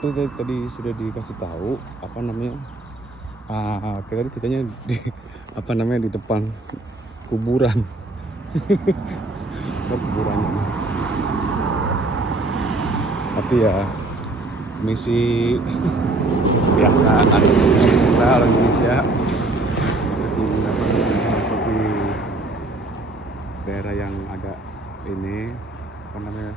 tadi sudah dikasih tahu apa namanya, kitanya di apa namanya di depan kuburan. Kuburannya nih. Tapi ya misi biasa ada kita orang Indonesia masuk di daerah yang agak ini apa namanya,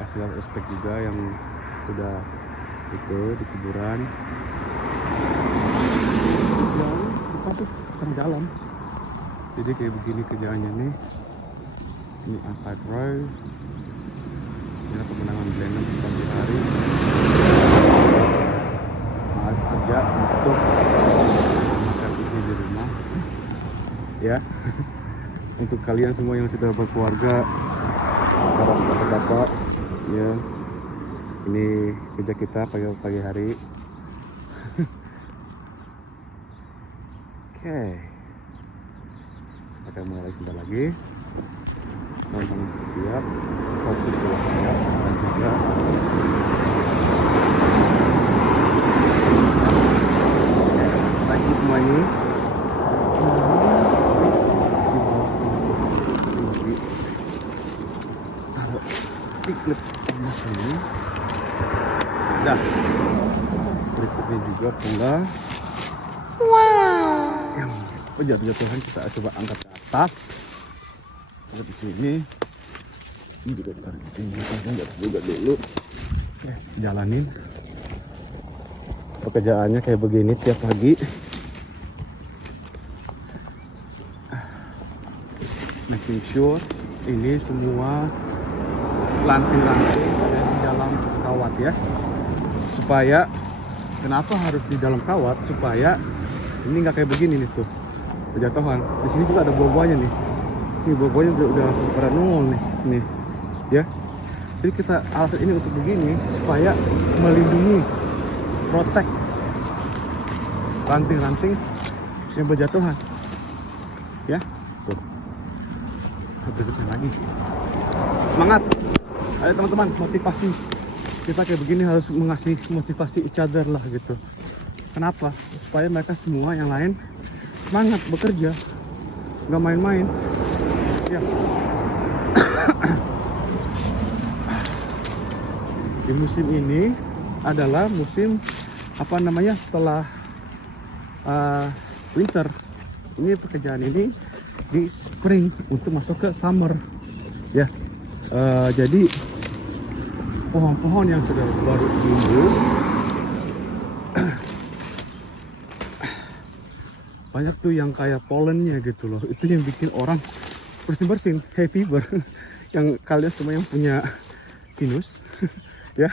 kasih respect juga yang sudah itu di kuburan. Depan tuh tengah jalan, jadi kayak begini kerjaannya nih. Ini Aside Roy, ini pemandangan Blenheim di pagi hari. Semangat kerja untuk makan isi di rumah ya. Untuk kalian semua yang sudah berkeluarga, para bapak-bapak ya, ini kerja kita pagi hari. Oke, akan mulai sebentar lagi. Sama-sama siap, topik sudah siap, dan juga lagi semua ini taruh di klip di sini. Dah, berikutnya juga pula yang jatuhan kita coba angkat ke atas. Di sini, ini juga taruh di sini, kita juga dulu. Oke, jalanin. Pekerjaannya kayak begini tiap pagi. Making sure ini semua ranting-ranting ada di dalam kawat ya. Supaya kenapa harus di dalam kawat? Supaya ini nggak kayak begini nih tuh berjatuhan. Di sini juga ada buah-buahnya nih. Ini buah-buahnya udah pada nongol nih ya. Jadi kita alasan ini untuk begini supaya melindungi, protect ranting-ranting yang berjatuhan ya. Tuh, berikutnya lagi semangat, ayo teman-teman, motivasi kita kayak begini harus mengasih motivasi each other lah gitu. Kenapa? Supaya mereka semua yang lain semangat bekerja, nggak main-main ya. Di musim ini adalah musim apa namanya, setelah winter. Ini pekerjaan ini di spring untuk masuk ke summer ya. Jadi pohon-pohon yang sudah baru tumbuh banyak tuh yang kayak polennya gitu loh. Itu yang bikin orang bersin-bersin, hay fever. Yang kalian semua yang punya sinus ya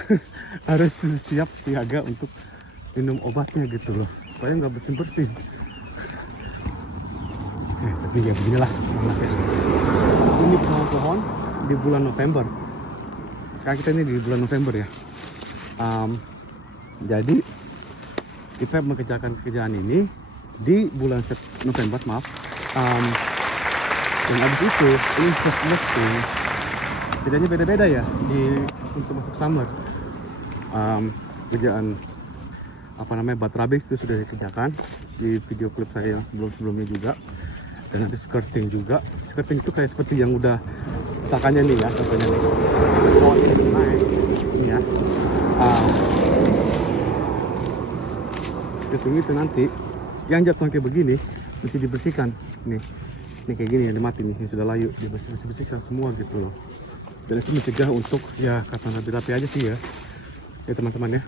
harus siap siaga untuk minum obatnya gitu loh, supaya nggak bersin-bersin. Tapi ya beginilah semangatnya. Ini pohon-pohon di bulan November. Sekarang kita ini di bulan November ya. Jadi kita mengerjakan pekerjaan ini di bulan November, maaf. Dan abis itu ini first lifting. Bedanya beda-beda ya untuk masuk summer. Kerjaan apa namanya, batrabes itu sudah dikerjakan di video klip saya yang sebelumnya juga. Dan nanti skirting juga. Skirting itu kayak seperti yang udah misalkannya nih ya, contohnya nih. Oh ini ya. Skirting itu nanti yang jatuh kayak begini mesti dibersihkan nih. Ini kayak gini yang mati nih, yang sudah layu, dibersihkan semua gitu loh. Dan itu mencegah untuk ya kata rapi-rapi aja sih ya teman-teman ya.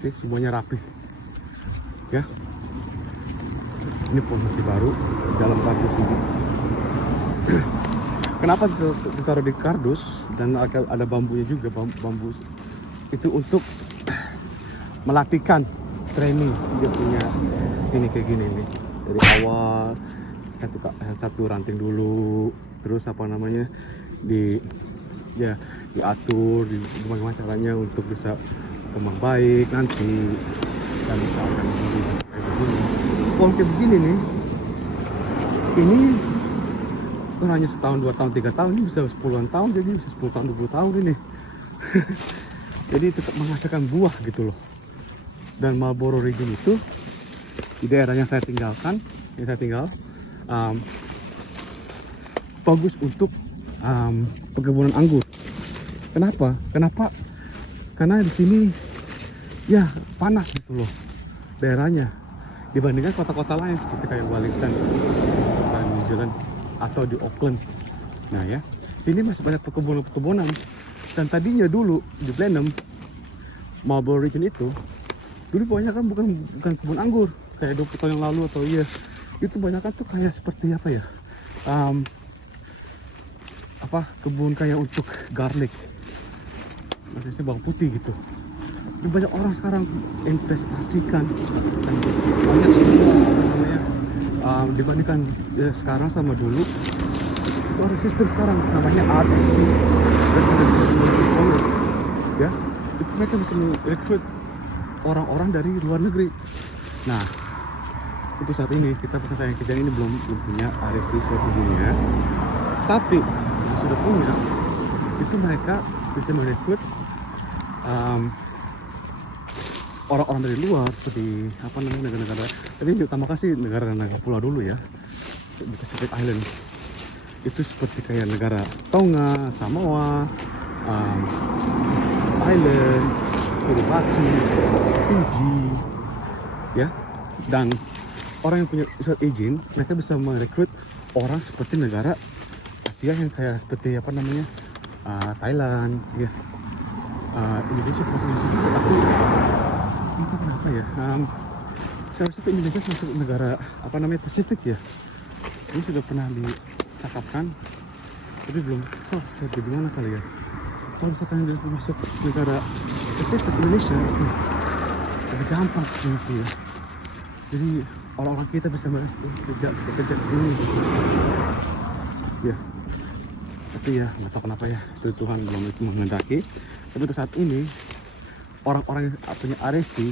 Oke, semuanya rapi ya. Ini pun masih baru dalam kardus ini. Kenapa ditaruh di kardus dan ada bambunya juga, bambu itu untuk melatihkan training dia punya ini kayak gini nih. Dari awal satu ranting dulu, terus apa namanya diatur bagaimana caranya untuk bisa kembang baik nanti, dan misalkan bisa kayak begini, pohon kayak begini nih, ini bukan hanya setahun, 2 tahun, 3 tahun, ini bisa 10-an tahun, jadi bisa 10 tahun, 20 tahun ini. Jadi tetap menghasilkan buah gitu loh. Dan Marlboro region itu di daerah yang saya tinggalkan, yang saya tinggal, bagus untuk perkebunan anggur. Kenapa? Karena di sini ya panas gitu loh daerahnya dibandingkan kota-kota lain seperti kayak Wellington, New Zealand, atau di Auckland. Nah ya, sini masih banyak perkebunan. Dan tadinya dulu di Blenheim, Marlboro region itu dulu banyak kan bukan kebun anggur kayak 20 tahun yang lalu atau iya, itu banyak kan tuh kayak seperti apa ya, kebun kayak untuk garlic, maksudnya bawang putih gitu. Dan banyak orang sekarang investasikan dan banyak semua namanya, dibandingkan sekarang sama dulu. Itu ada sistem sekarang namanya RSC, Reproduction Portfolio, ya. Itu mereka bisa merekrut orang-orang dari luar negeri. Nah, untuk saat ini kita pesan sayang kerjaan ini belum punya RSC strateginya, tapi yang sudah punya itu mereka bisa merekrut orang-orang dari luar seperti negara-negara. Tapi utama kasih negara-negara pulau dulu ya, di Pacific Island. Itu seperti kayak negara Tonga, Samoa, Island, Kiribati, Fiji, ya. Dan orang yang punya izin, mereka bisa merekrut orang seperti negara Asia yang kayak seperti Thailand, ya. Indonesia termasuk Indonesia juga, tapi entah kenapa ya. Saya rasa Indonesia masuk negara Pasifik ya. Ini sudah pernah dicakapkan, tapi belum sales kayak gimana kali ya. Kalau misalkan Indonesia masuk negara Pasifik Indonesia itu lebih gampang sih ya. Jadi orang-orang kita bisa bekerja di sini. Ya. Tapi ya nggak tahu kenapa ya, itu Tuhan belum itu menghendaki. Tapi untuk saat ini orang-orang yang punya RSC,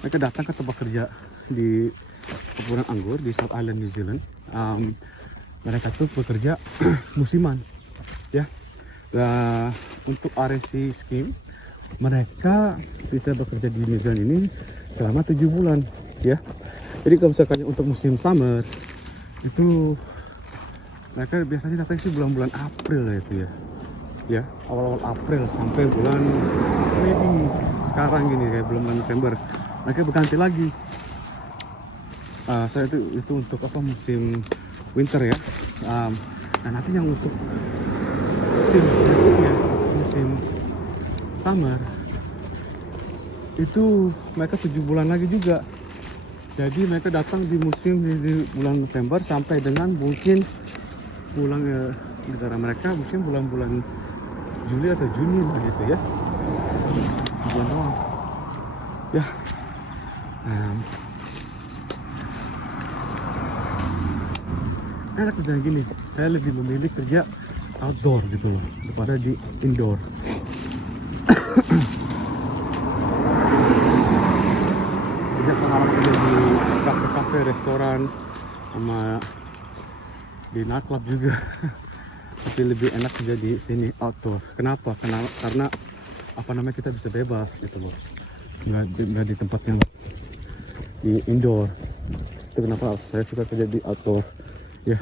mereka datang ke tempat kerja di perkebunan anggur di South Island, New Zealand. Mereka tuh bekerja musiman, ya. Untuk RSC scheme, mereka bisa bekerja di New Zealand ini selama 7 bulan, ya. Jadi kalau misalkan untuk musim summer itu mereka biasanya datang sih bulan-bulan April ya, itu ya, awal-awal April sampai bulan maybe sekarang gini kayak bulan November mereka berganti lagi. Saya itu untuk musim winter ya. Nah nanti yang untuk musim summer itu mereka 7 bulan lagi juga. Jadi mereka datang di musim di bulan November sampai dengan mungkin pulang ke negara mereka mungkin bulan-bulan Juli atau Juni gitu ya. Bulan doang. Ya. Enak kerjaan gini. Saya lebih memilih kerja outdoor gitu loh daripada di indoor. Banyak pengalaman kerja di kafe-kafe, restoran, sama di nightclub juga. Tapi lebih enak kerja di sini outdoor. Kenapa? Karena kita bisa bebas gitu loh. Nggak di tempat yang di indoor. Itu kenapa saya suka kerja di outdoor. Ya.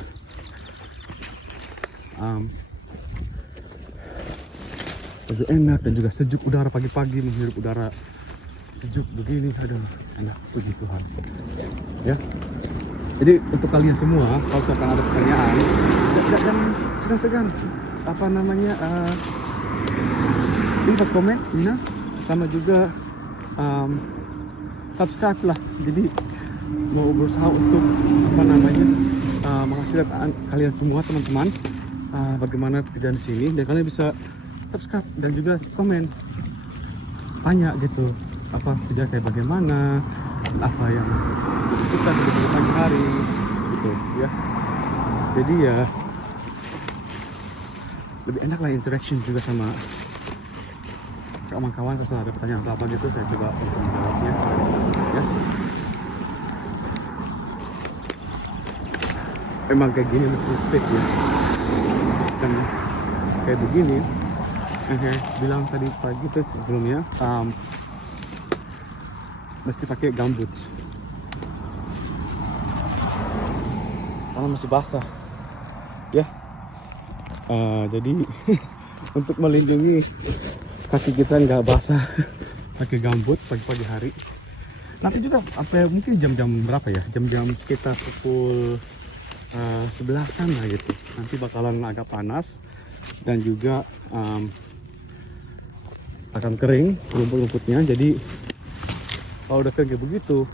Lebih enak dan juga sejuk udara pagi-pagi, menghirup udara sejuk begini, aduh enak, puji Tuhan. Ya. Jadi untuk kalian semua, kalau misalkan ada pertanyaan, jangan segan-segan leave komen, sama juga subscribe lah. Jadi mau berusaha untuk menghasilkan kalian semua teman-teman bagaimana pekerjaan di sini, dan kalian bisa subscribe dan juga komen, tanya gitu kerja kayak bagaimana, apa yang kita di pagi hari gitu ya. Jadi ya lebih enak lah interaction juga sama kawan-kawan. Kalau ada pertanyaan apa gitu saya coba untuk menjawabnya ya. emang kayak gini mesti fit ya. Dan kayak begini bilang tadi pagi tuh sebelumnya mesti pakai gumboots karena masih basah ya. Jadi untuk melindungi kaki kita nggak basah pakai gumboot pagi-pagi hari. Nanti juga sampai mungkin jam-jam berapa ya, jam-jam sekitar pukul 11-an lah gitu, nanti bakalan agak panas dan juga akan kering rumput-rumputnya. Jadi kalau udah kering kayak begitu,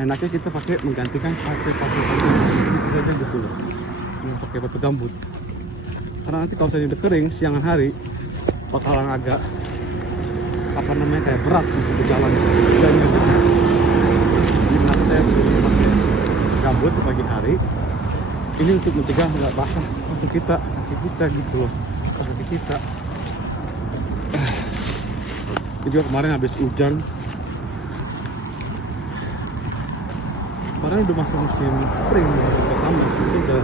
enaknya kita pakai menggantikan pakai gitu saja gitu loh, pakai batu gambut. Karena nanti kalau saya udah kering siangan hari bakalan agak apa namanya kayak berat untuk berjalan jalan gitu. Jadi nanti saya pakai gambut di pagi hari ini untuk mencegah nggak basah untuk kaki kita gitu loh, kaki kita. Ini juga kemarin habis hujan, kemarin udah masuk musim spring, masuk ke summer, itu udah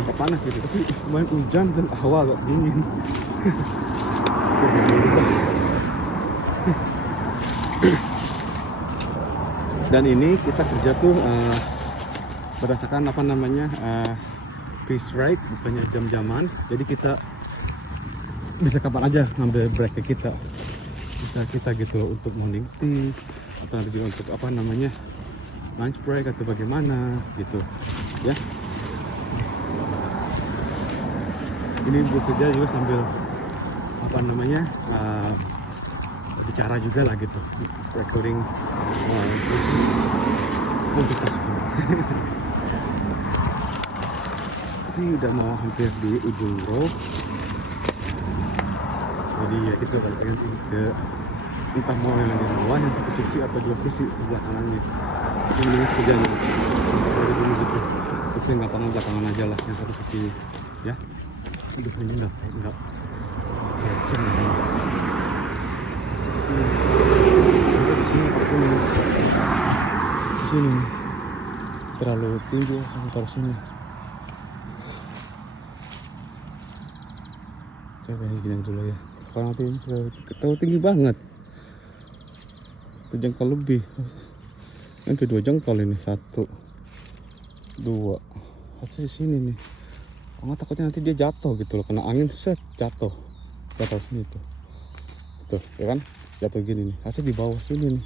agak panas gitu, tapi kemarin hujan dan hawa agak dingin. Dan ini kita kerja tuh berdasarkan apa namanya piece rate, bukannya jam-jaman. Jadi kita bisa kapan aja ngambil break kita gitu loh, untuk morning tea atau nanti juga untuk apa namanya lunch break atau bagaimana gitu ya. Ini bekerja juga sambil apa namanya bicara juga lah gitu, recording multitasking. Sih udah mau hampir di ujung road, jadi ya kita balik nanti ke entah mau yang bawah yang satu sisi atau dua sisi sebelah kanannya. Ini mendingan kerjanya saya dulu gitu, terus nggak tangan belakangan aja lah yang satu sisi ya. Hidup ini enggak kecil sini terlalu tinggi, saya taruh sini. Coba ini gini dulu ya, kalau nanti terlalu tinggi banget, 1 jengkal lebih, nanti 2 jengkal ini, 1, 2, harusnya di sini nih. Nggak, takutnya nanti dia jatuh gitu loh, kena angin set jatuh sini tuh ya kan, jatuh gini nih, harusnya di bawah sini nih.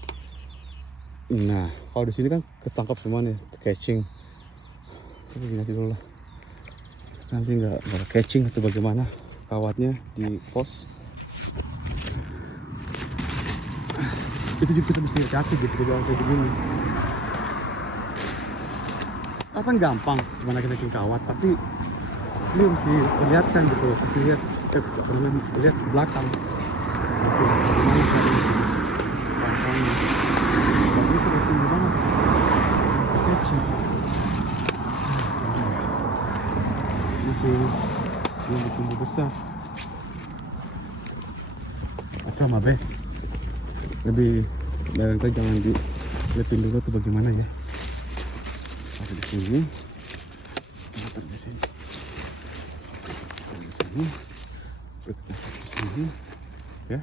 Nah kalau di sini kan ketangkap semua nih, catching. Tapi nanti dulu lah, nanti nggak catching atau bagaimana kawatnya di pos. Itu juga kita mesti hati-hati gitu kalau kayak begini. Kan gampang gimana kita bikin kawat, tapi ini mesti perlihatkan gitu loh, kasih lihat apa namanya, lihat ke belakang gitu, bagaimana cara belakangnya. Tapi itu udah tinggi banget, kecil masih belum tumbuh besar. Atau mabes lebih dari kita jangan dilihatin dulu tuh bagaimana ya. Ada di sini, ada di sini. Kita ke sini ya.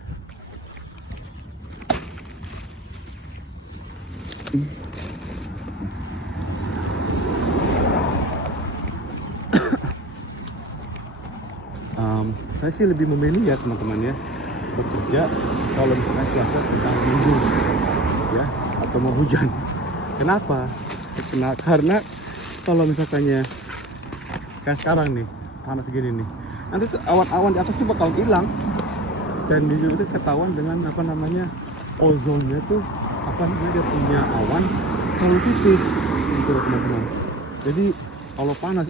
Saya sih lebih memilih ya teman-teman ya, bekerja kalau misalnya cuaca sedang mendung ya atau mau hujan. Kenapa? Karena kalau misalkannya kayak sekarang nih panas gini nih, nanti tuh awan-awan di atas tuh bakal hilang, dan di situ tuh ketahuan dengan apa namanya ozonnya tuh apa namanya, dia punya awan terlalu tipis gitu loh teman-teman. Jadi kalau panas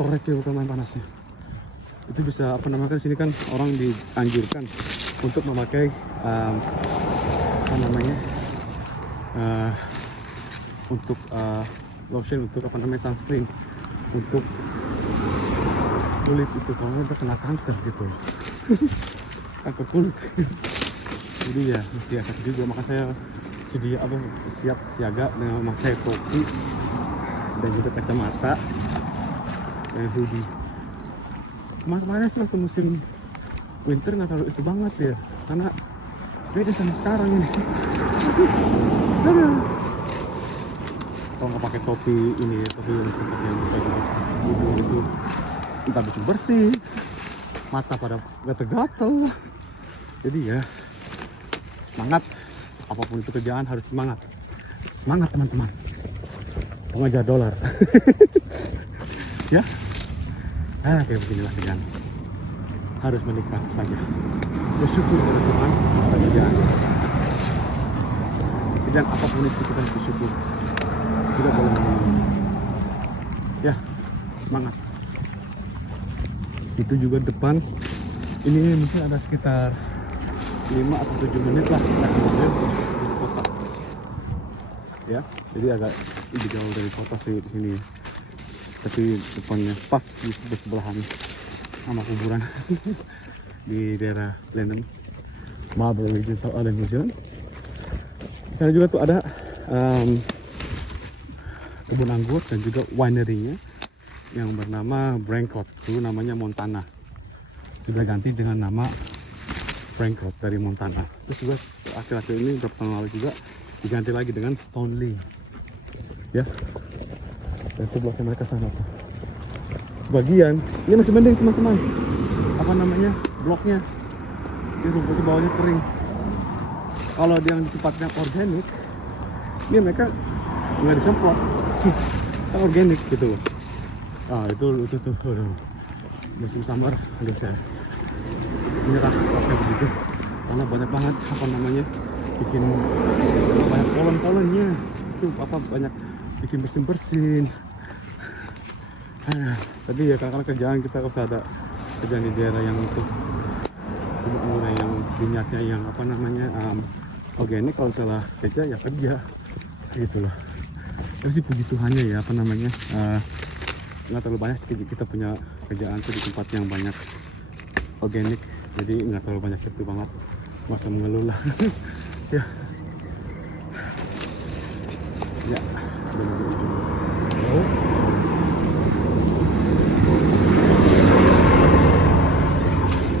torek ya, bukan main panasnya. Itu bisa apa namanya, kan sini kan orang dianjurkan untuk memakai apa namanya untuk lotion, untuk apa namanya sunscreen untuk kulit itu, kalau kita kena kanker gitu. Kanker kulit. Jadi ya mesti hati juga, maka saya siap siaga dengan memakai topi dan juga kacamata dan hoodie. Kemarin sih waktu musim winter nggak terlalu itu banget ya, karena beda sama sekarang ini. Kalau nggak pakai topi ini ya, topi yang hidung itu entah bersih, mata pada gatel-gatel. Jadi ya semangat, apapun itu kerjaan harus semangat. Semangat teman-teman, pengejar dolar. Ya, kayak beginilah kerjaan. Harus menikmati saja, bersyukur pada Tuhan pada kerjaan. Kerjaan apapun itu kita harus bersyukur, tidak boleh mengeluh. Ya, semangat. Itu juga depan ini mungkin ada sekitar 5 atau 7 menit lah naik mobil di kota. Ya, jadi agak lebih jauh dari kota sih di sini. Tapi depannya pas di sebelahan sama kuburan di daerah Blenheim, Marlborough Region, South Island, New Zealand. Di sana juga tuh ada kebun anggur dan juga winery-nya yang bernama Brancott, dulu namanya Montana, sudah ganti dengan nama Brancott dari Montana. Terus juga akhir-akhir ini beberapa tahun lalu juga diganti lagi dengan Stoneleigh, ya. Dan sebelah mereka sana tuh sebagian ini masih mending teman-teman, apa namanya, bloknya ini rumputnya bawahnya kering. Kalau yang di tempatnya organik ini mereka nggak disemprot kan organik gitu loh. Itu tuh musim summer udah saya menyerah kayak begitu, karena banyak banget apa namanya, bikin banyak polen-polennya itu, apa banyak bikin bersin-bersin. Tapi ya kadang-kadang kerjaan kita harus ada kerjaan di daerah yang untuk yang minyaknya yang apa namanya organik, kalau salah kerja ya kerja gitu loh. Terus sih puji Tuhannya ya, apa namanya, nggak terlalu banyak sih kita punya kerjaan tuh di tempat yang banyak organik, jadi nggak terlalu banyak itu banget masa mengeluh lah. Ya udah mau di ujung.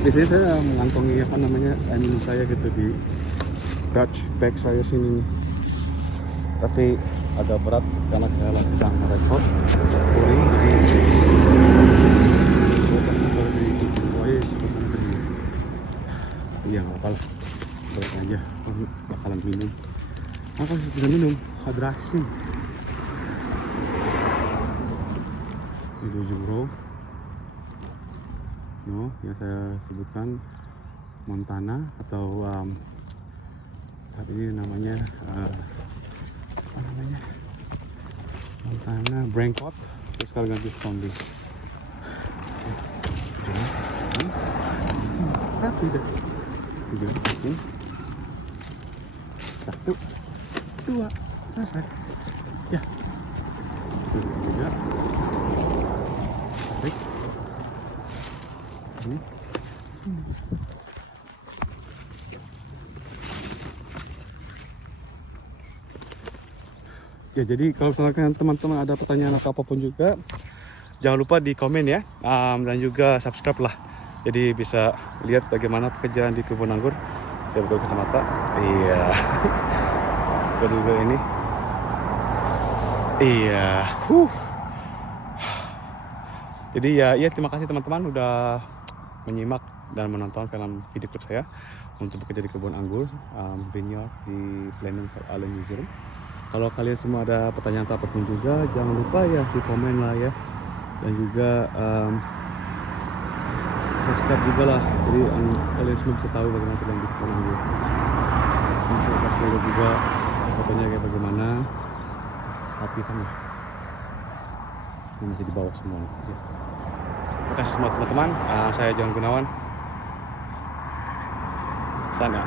Biasanya saya mengantongi apa namanya minum saya gitu di Dutch bag saya sini nih, tapi agak berat karena saya sedang merekod touring, jadi iya nggak apa-apa lah, berat aja, bakalan minum. Apa sih bisa minum? Hadraksi di ujung row, yang saya sebutkan Montana, atau saat ini namanya apa namanya, Montana Brancott, terus sekarang ganti Stoneleigh. Rapi deh. 1, 2, selesai. Ya. Juga. Tarik. Sini. Ya, jadi kalau misalkan teman-teman ada pertanyaan atau apapun juga, jangan lupa di komen ya, dan juga subscribe lah. Jadi bisa lihat bagaimana pekerjaan di kebun anggur. Saya buka kacamata. Iya. Kedua ini. Iya. Jadi ya terima kasih teman-teman udah menyimak dan menonton film video klip saya untuk bekerja di kebun anggur vineyard di Blenheim, South Island, New Zealand. Kalau kalian semua ada pertanyaan atau apapun juga, jangan lupa ya di komen lah ya, dan juga subscribe juga lah, jadi kalian semua bisa tahu bagaimana kita di kebun anggur. Bisa kasih juga fotonya kayak bagaimana, tapi kan ya ini masih di bawah semua ya. Terima kasih semua teman-teman, saya John Gunawan, sana.